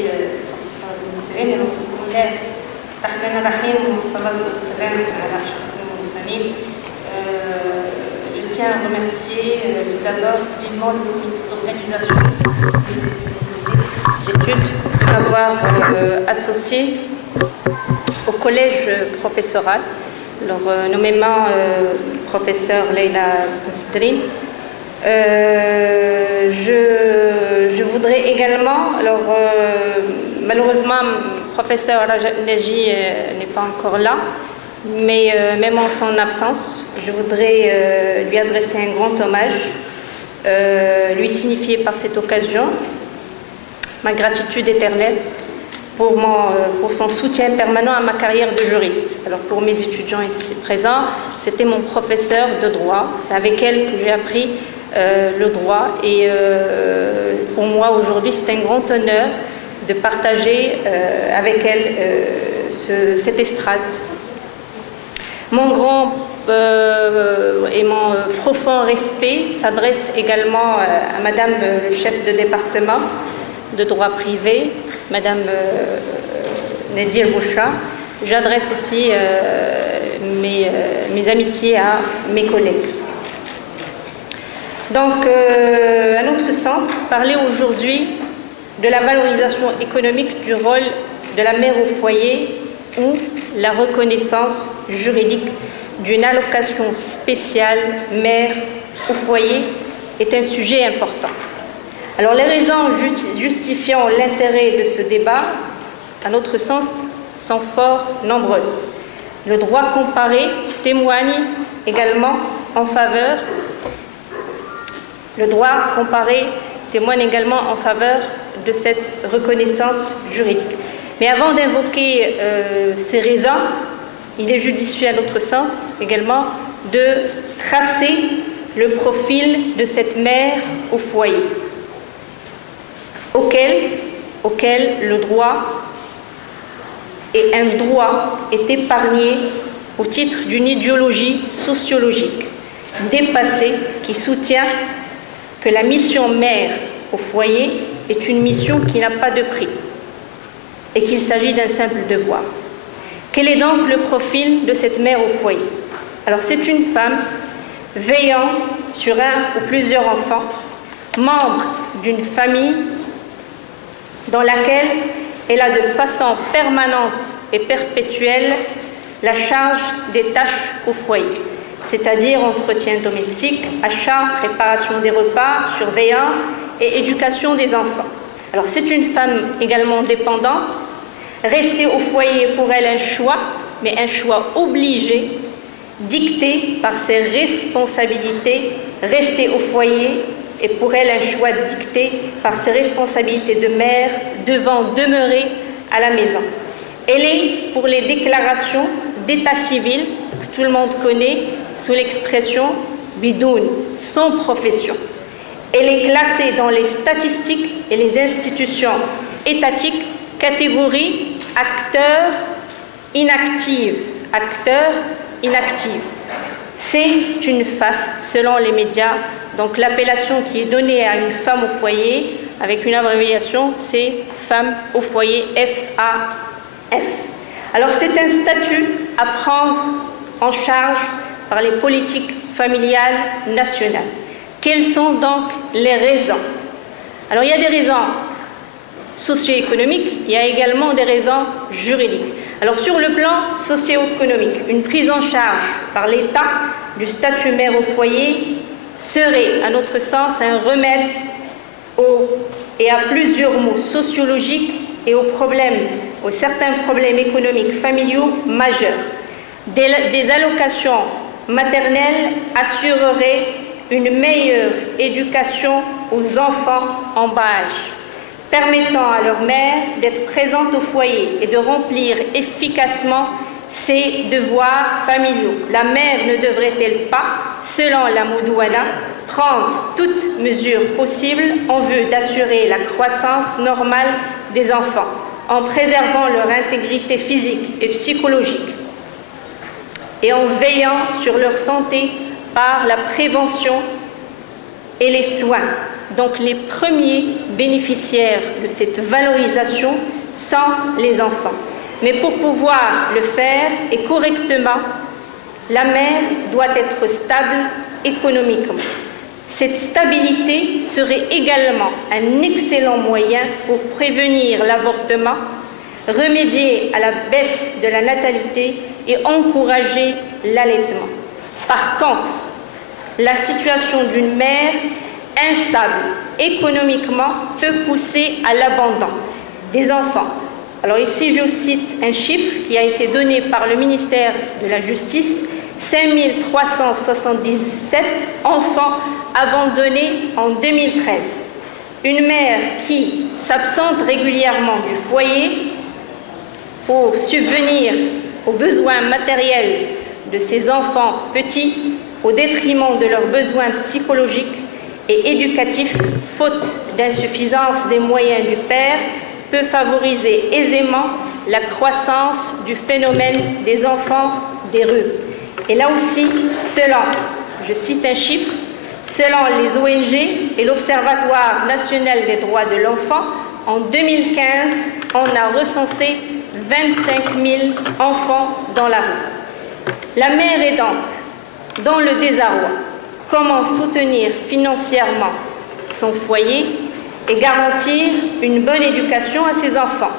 Je tiens à remercier tout d'abord vivement le comité d'organisation des études de m'avoir associé au collège professoral, alors nommément professeur Leila Bensedrine. Je voudrais également, alors malheureusement, professeur Naji n'est pas encore là, mais même en son absence, je voudrais lui adresser un grand hommage, lui signifier par cette occasion ma gratitude éternelle pour son soutien permanent à ma carrière de juriste. Alors pour mes étudiants ici présents, c'était mon professeur de droit, c'est avec elle que j'ai appris le droit, et pour moi aujourd'hui c'est un grand honneur de partager avec elle cette estrade. Mon grand et mon profond respect s'adresse également à Madame le chef de département de droit privé, Madame Nadir Boucha. J'adresse aussi mes amitiés à mes collègues. Donc, à notre sens, parler aujourd'hui de la valorisation économique du rôle de la mère au foyer ou la reconnaissance juridique d'une allocation spéciale mère au foyer est un sujet important. Alors les raisons justifiant l'intérêt de ce débat, à notre sens, sont fort nombreuses. Le droit comparé témoigne également en faveur de cette reconnaissance juridique. Mais avant d'invoquer ces raisons, il est judicieux à notre sens également de tracer le profil de cette mère au foyer, auquel le droit et un droit est épargné au titre d'une idéologie sociologique dépassée qui soutient que la mission mère au foyer est une mission qui n'a pas de prix et qu'il s'agit d'un simple devoir. Quel est donc le profil de cette mère au foyer? Alors c'est une femme veillant sur un ou plusieurs enfants, membre d'une famille dans laquelle elle a de façon permanente et perpétuelle la charge des tâches au foyer, c'est-à-dire entretien domestique, achat, préparation des repas, surveillance et éducation des enfants. Alors c'est une femme également dépendante. Rester au foyer pour elle un choix, mais un choix obligé, dicté par ses responsabilités. Rester au foyer est pour elle un choix dicté par ses responsabilités de mère devant demeurer à la maison. Elle est pour les déclarations d'état civil que tout le monde connaît sous l'expression bidoun, sans profession. Elle est classée dans les statistiques et les institutions étatiques catégorie acteur inactive. C'est une FAF selon les médias. Donc l'appellation qui est donnée à une femme au foyer, avec une abréviation, c'est femme au foyer, FAF. Alors c'est un statut à prendre en charge par les politiques familiales nationales. Quelles sont donc les raisons? Alors il y a des raisons socio-économiques, il y a également des raisons juridiques. Alors sur le plan socio-économique, une prise en charge par l'État du statut mère au foyer serait, à notre sens, un remède à plusieurs maux sociologiques et aux certains problèmes économiques familiaux majeurs. Des allocations maternelles assureraient une meilleure éducation aux enfants en bas âge, permettant à leur mère d'être présente au foyer et de remplir efficacement ses devoirs familiaux. La mère ne devrait-elle pas, selon la Moudouana, prendre toute mesure possible en vue d'assurer la croissance normale des enfants, en préservant leur intégrité physique et psychologique et en veillant sur leur santé par la prévention et les soins. Donc les premiers bénéficiaires de cette valorisation sont les enfants. Mais pour pouvoir le faire et correctement, la mère doit être stable économiquement. Cette stabilité serait également un excellent moyen pour prévenir l'avortement, remédier à la baisse de la natalité et encourager l'allaitement. Par contre, la situation d'une mère instable économiquement peut pousser à l'abandon des enfants. Alors ici, je cite un chiffre qui a été donné par le ministère de la Justice: 5377 enfants abandonnés en 2013. Une mère qui s'absente régulièrement du foyer pour subvenir aux besoins matériels de ses enfants petits au détriment de leurs besoins psychologiques et éducatifs, faute d'insuffisance des moyens du père, peut favoriser aisément la croissance du phénomène des enfants des rues. Et là aussi, je cite un chiffre, selon les ONG et l'Observatoire national des droits de l'enfant, en 2015, on a recensé 25 000 enfants dans la rue. La mère est donc dans le désarroi. Comment soutenir financièrement son foyer et garantir une bonne éducation à ses enfants?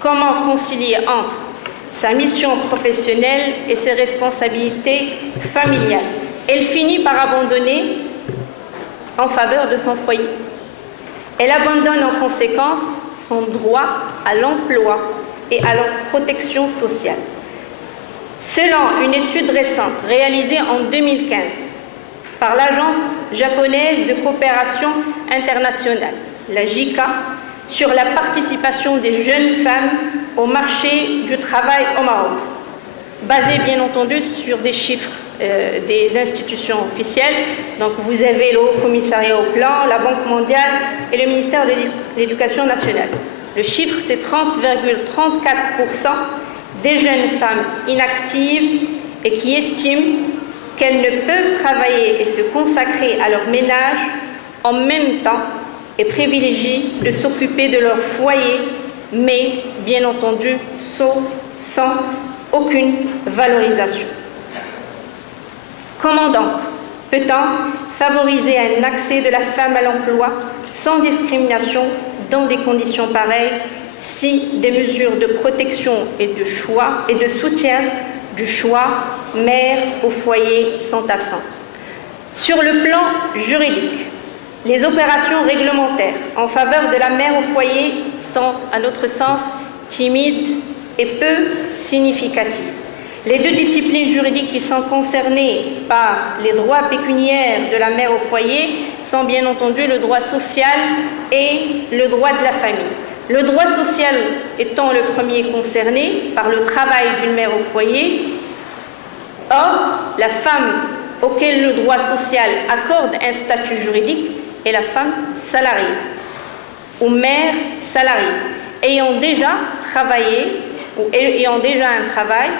Comment concilier entre sa mission professionnelle et ses responsabilités familiales? Elle finit par abandonner en faveur de son foyer. Elle abandonne en conséquence son droit à l'emploi et à la protection sociale. Selon une étude récente réalisée en 2015 par l'Agence japonaise de coopération internationale, la JICA, sur la participation des jeunes femmes au marché du travail au Maroc, basée bien entendu sur des chiffres des institutions officielles. Donc vous avez le Haut Commissariat au Plan, la Banque mondiale et le ministère de l'Éducation nationale. Le chiffre, c'est 30,34% des jeunes femmes inactives et qui estiment qu'elles ne peuvent travailler et se consacrer à leur ménage en même temps et privilégient de s'occuper de leur foyer, mais bien entendu sans aucune valorisation. Comment donc peut-on favoriser un accès de la femme à l'emploi sans discrimination dans des conditions pareilles si des mesures de protection et de choix et de soutien du choix mère au foyer sont absentes? Sur le plan juridique, les opérations réglementaires en faveur de la mère au foyer sont, à notre sens, timides et peu significatives. Les deux disciplines juridiques qui sont concernées par les droits pécuniaires de la mère au foyer sont bien entendu le droit social et le droit de la famille. Le droit social étant le premier concerné par le travail d'une mère au foyer. Or, la femme auquel le droit social accorde un statut juridique est la femme salariée ou mère salariée, ayant déjà travaillé ou ayant déjà un travail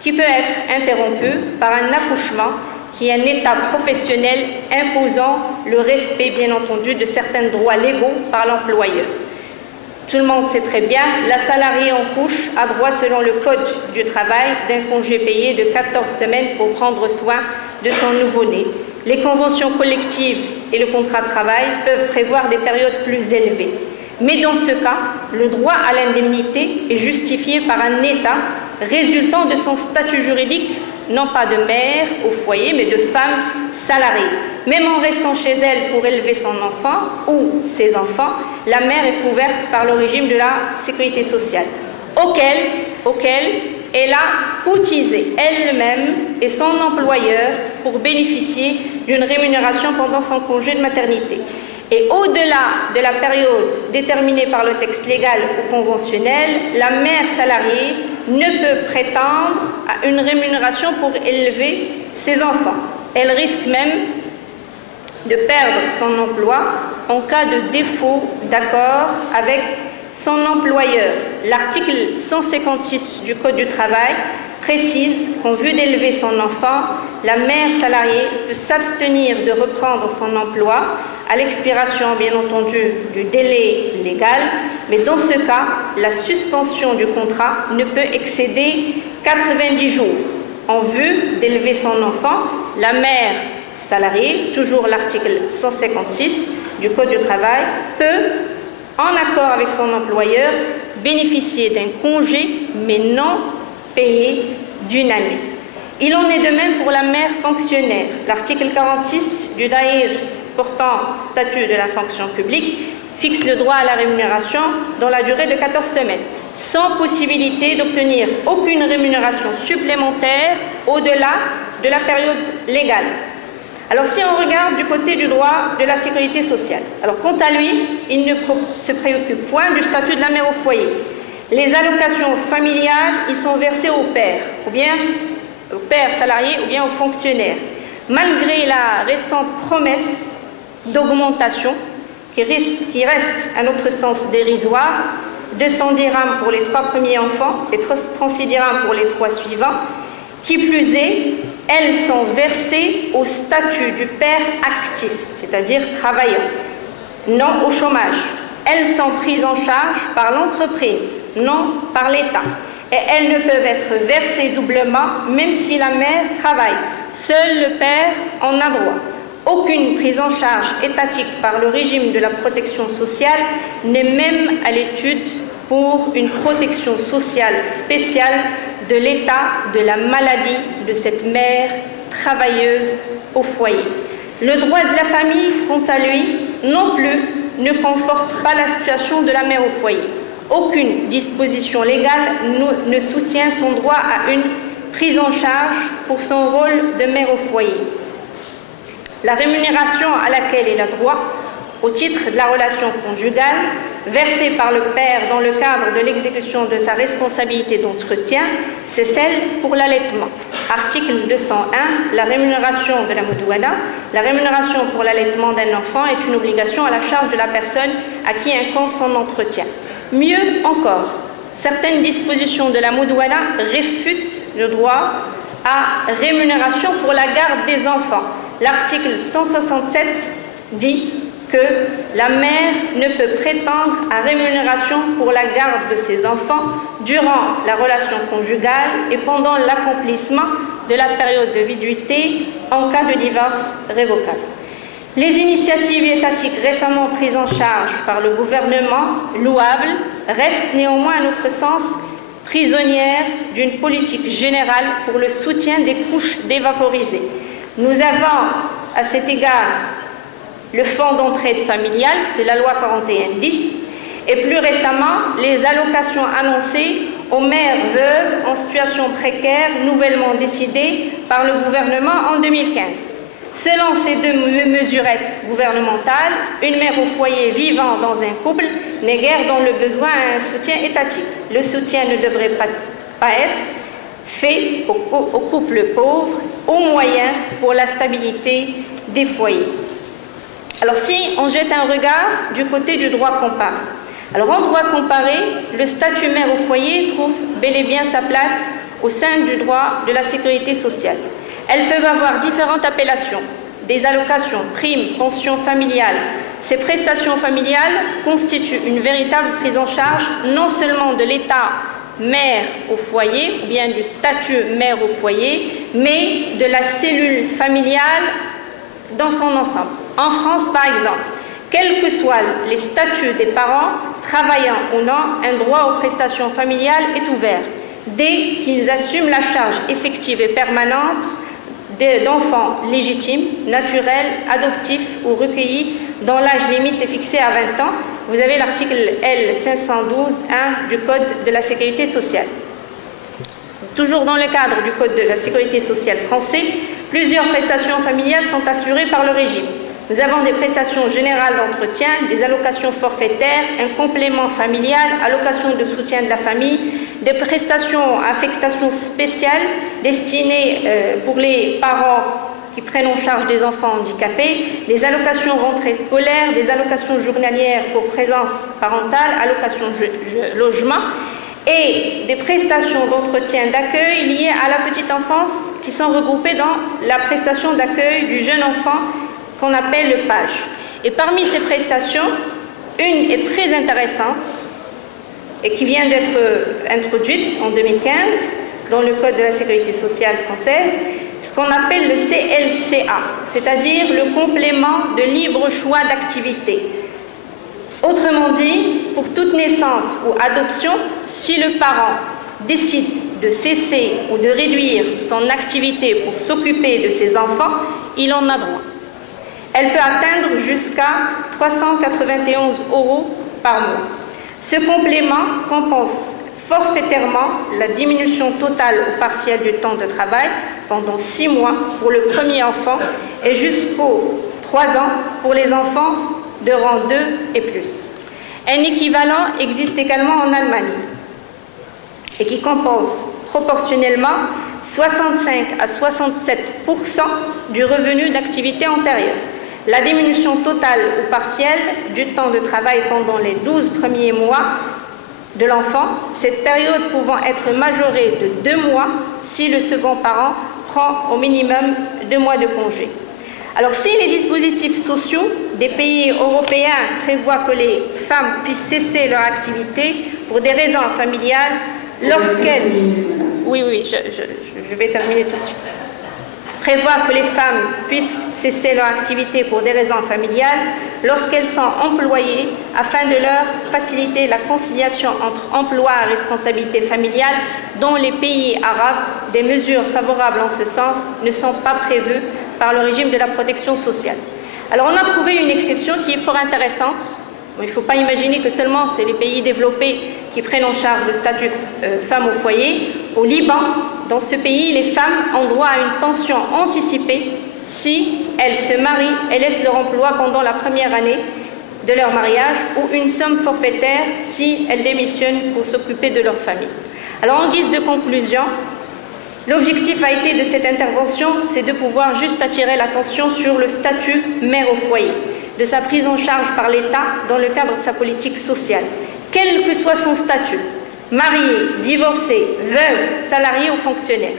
qui peut être interrompu par un accouchement qui est un état professionnel imposant le respect, bien entendu, de certains droits légaux par l'employeur. Tout le monde sait très bien, la salariée en couche a droit, selon le Code du travail, d'un congé payé de 14 semaines pour prendre soin de son nouveau-né. Les conventions collectives et le contrat de travail peuvent prévoir des périodes plus élevées. Mais dans ce cas, le droit à l'indemnité est justifié par un état résultant de son statut juridique, non pas de mère au foyer, mais de femme salariée. Même en restant chez elle pour élever son enfant ou ses enfants, la mère est couverte par le régime de la sécurité sociale, auquel elle a cotisé elle-même et son employeur pour bénéficier d'une rémunération pendant son congé de maternité. Et au-delà de la période déterminée par le texte légal ou conventionnel, la mère salariée ne peut prétendre à une rémunération pour élever ses enfants. Elle risque même de perdre son emploi en cas de défaut d'accord avec son employeur. L'article 156 du Code du travail précise qu'en vue d'élever son enfant, la mère salariée peut s'abstenir de reprendre son emploi à l'expiration, bien entendu, du délai légal, mais dans ce cas, la suspension du contrat ne peut excéder 90 jours. En vue d'élever son enfant, la mère salariée, toujours l'article 156 du Code du travail, peut, en accord avec son employeur, bénéficier d'un congé, mais non payé d'une année. Il en est de même pour la mère fonctionnaire. L'article 46 du DAIR portant statut de la fonction publique fixe le droit à la rémunération dans la durée de 14 semaines, sans possibilité d'obtenir aucune rémunération supplémentaire au-delà de la période légale. Alors si on regarde du côté du droit de la sécurité sociale, alors quant à lui, il ne se préoccupe point du statut de la mère au foyer. Les allocations familiales, ils sont versées au père, ou bien au père salarié ou bien aux fonctionnaires. Malgré la récente promesse d'augmentation, qui reste à notre sens dérisoire, 210 dirhams pour les 3 premiers enfants et 36 dirhams pour les 3 suivants, qui plus est, elles sont versées au statut du père actif, c'est-à-dire travaillant, non au chômage. Elles sont prises en charge par l'entreprise, non par l'État. Et elles ne peuvent être versées doublement, même si la mère travaille. Seul le père en a droit. Aucune prise en charge étatique par le régime de la protection sociale n'est même à l'étude pour une protection sociale spéciale de l'état de la maladie de cette mère travailleuse au foyer. Le droit de la famille, quant à lui, non plus, ne conforte pas la situation de la mère au foyer. Aucune disposition légale ne soutient son droit à une prise en charge pour son rôle de mère au foyer. La rémunération à laquelle elle a droit, au titre de la relation conjugale, versée par le père dans le cadre de l'exécution de sa responsabilité d'entretien, c'est celle pour l'allaitement. Article 201, la rémunération de la Modouana. La rémunération pour l'allaitement d'un enfant est une obligation à la charge de la personne à qui incombe son entretien. Mieux encore, certaines dispositions de la Modouana réfutent le droit à rémunération pour la garde des enfants. L'article 167 dit que la mère ne peut prétendre à rémunération pour la garde de ses enfants durant la relation conjugale et pendant l'accomplissement de la période de viduité en cas de divorce révocable. Les initiatives étatiques récemment prises en charge par le gouvernement, louables, restent néanmoins à notre sens prisonnières d'une politique générale pour le soutien des couches défavorisées. Nous avons à cet égard le fonds d'entraide familiale, c'est la loi 4110, et plus récemment les allocations annoncées aux mères veuves en situation précaire, nouvellement décidées par le gouvernement en 2015. Selon ces deux mesurettes gouvernementales, une mère au foyer vivant dans un couple n'est guère dans le besoin à un soutien étatique. Le soutien ne devrait pas être fait aux couples pauvres, aux moyens pour la stabilité des foyers. Alors si on jette un regard du côté du droit comparé, alors en droit comparé, le statut mère au foyer trouve bel et bien sa place au sein du droit de la sécurité sociale. Elles peuvent avoir différentes appellations, des allocations, primes, pensions familiales. Ces prestations familiales constituent une véritable prise en charge non seulement de l'État mère au foyer ou bien du statut mère au foyer, mais de la cellule familiale dans son ensemble. En France, par exemple, quels que soient les statuts des parents, travaillant ou non, un droit aux prestations familiales est ouvert dès qu'ils assument la charge effective et permanente d'enfants légitimes, naturels, adoptifs ou recueillis dont l'âge limite est fixé à 20 ans. Vous avez l'article L512.1 du Code de la sécurité sociale. Toujours dans le cadre du Code de la sécurité sociale français, plusieurs prestations familiales sont assurées par le régime. Nous avons des prestations générales d'entretien, des allocations forfaitaires, un complément familial, allocation de soutien de la famille, des prestations à affectation spéciale destinées pour les parents qui prennent en charge des enfants handicapés, des allocations rentrée scolaire, des allocations journalières pour présence parentale, allocations logement et des prestations d'entretien d'accueil liées à la petite enfance qui sont regroupées dans la prestation d'accueil du jeune enfant qu'on appelle le PAGE. Et parmi ces prestations, une est très intéressante et qui vient d'être introduite en 2015 dans le Code de la Sécurité sociale française, ce qu'on appelle le CLCA, c'est-à-dire le complément de libre choix d'activité. Autrement dit, pour toute naissance ou adoption, si le parent décide de cesser ou de réduire son activité pour s'occuper de ses enfants, il en a droit. Elle peut atteindre jusqu'à 391 € par mois. Ce complément compense forfaitairement la diminution totale ou partielle du temps de travail pendant 6 mois pour le premier enfant et jusqu'aux 3 ans pour les enfants de rang 2 et plus. Un équivalent existe également en Allemagne et qui compense proportionnellement 65 à 67% du revenu d'activité antérieure. La diminution totale ou partielle du temps de travail pendant les 12 premiers mois de l'enfant, cette période pouvant être majorée de 2 mois si le second parent prend au minimum 2 mois de congé. Alors, si les dispositifs sociaux des pays européens prévoient que les femmes puissent cesser leur activité pour des raisons familiales lorsqu'elles... Oui, je vais terminer tout de suite. Prévoit que les femmes puissent cesser leur activité pour des raisons familiales lorsqu'elles sont employées afin de leur faciliter la conciliation entre emploi et responsabilité familiale. Dans les pays arabes, des mesures favorables en ce sens ne sont pas prévues par le régime de la protection sociale. Alors on a trouvé une exception qui est fort intéressante. Bon, il ne faut pas imaginer que seulement c'est les pays développés qui prennent en charge le statut femme au foyer. Au Liban, dans ce pays, les femmes ont droit à une pension anticipée si elles se marient et laissent leur emploi pendant la première année de leur mariage, ou une somme forfaitaire si elles démissionnent pour s'occuper de leur famille. Alors en guise de conclusion, l'objectif a été de cette intervention, c'est de pouvoir juste attirer l'attention sur le statut mère au foyer, de sa prise en charge par l'État dans le cadre de sa politique sociale. Quel que soit son statut, marié, divorcé, veuve, salarié ou fonctionnaire.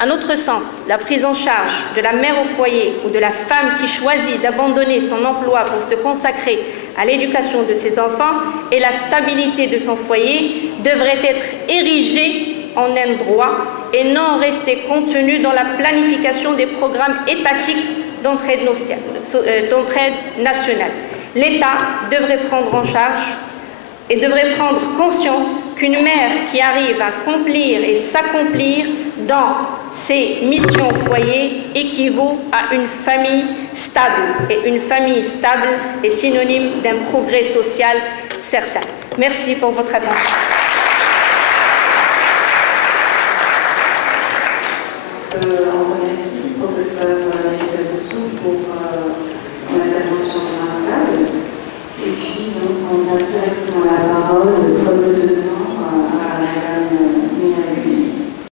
À notre sens, la prise en charge de la mère au foyer ou de la femme qui choisit d'abandonner son emploi pour se consacrer à l'éducation de ses enfants et la stabilité de son foyer devrait être érigée en un droit et non rester contenu dans la planification des programmes étatiques d'entraide nationale. L'État devrait prendre en charge et devrait prendre conscience qu'une mère qui arrive à accomplir et s'accomplir dans ses missions au foyer équivaut à une famille stable. Et une famille stable est synonyme d'un progrès social certain. Merci pour votre attention. On remercie professeur Maïssa Boussou pour